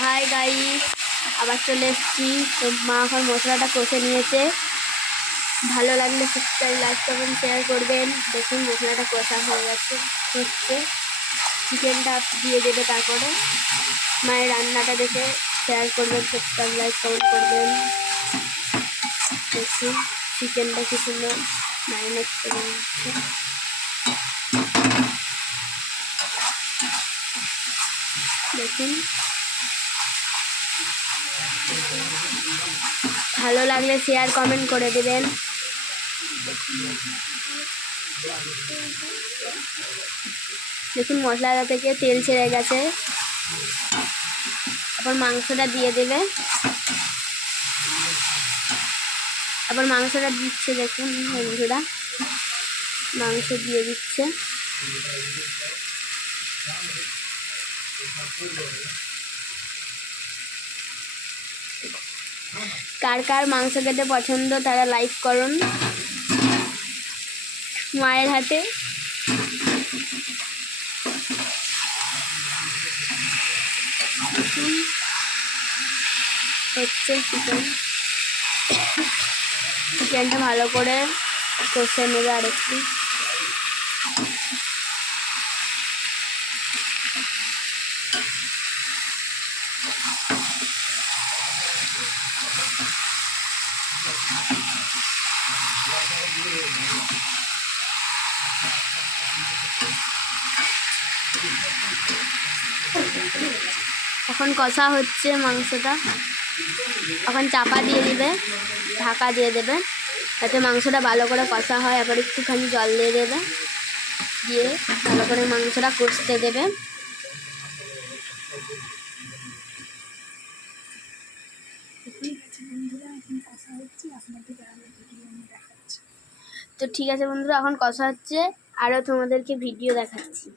Hi guys, আবার চলে এসেছি। তো মা এখন মশলাটা কষে নিয়েছে। ভালো লাগলে সাবস্ক্রাইব, লাইক, কমেন্ট, শেয়ার করবেন। দেখুন মশলাটা কষা হয়ে গেছে, হচ্ছে চিকেনটা দিয়ে দেবে। তারপরে মায়ের রান্নাটা দেখে শেয়ার করবেন, সাবস্ক্রাইব, লাইক, কমেন্ট করবেন। দেখুন চিকেনটা কি সুন্দর ম্যারিনেট করে নিচ্ছে। দেখুন ভালো লাগলে শেয়ার কমেন্ট করে দেবেন। দেখুন মশলাটা থেকে তেল ছেড়ে গেছে। আবার মাংসটা দিয়ে দেবে। আবার মাংসটা দিচ্ছে, দেখুন বন্ধুরা মাংস দিয়ে দিচ্ছে। কার কার মাংস খেতে পছন্দ তারা লাইক করুন। মায়ের হাতে হচ্ছে চিকেনটা ভালো করে কষে নেবে আরেকটু। এখন কষা হচ্ছে মাংসটা। এখন চাপা দিয়ে দিবে, ঢাকা দিয়ে দেবে যাতে মাংসটা ভালো করে কষা হয়। আবার একটুখানি জল দিয়ে দেবে, দিয়ে ভালো করে মাংসটা কষতে দেবে। তো ঠিক আছে বন্ধুরা, এখন কষা হচ্ছে, আরও তোমাদেরকে ভিডিও দেখাচ্ছি।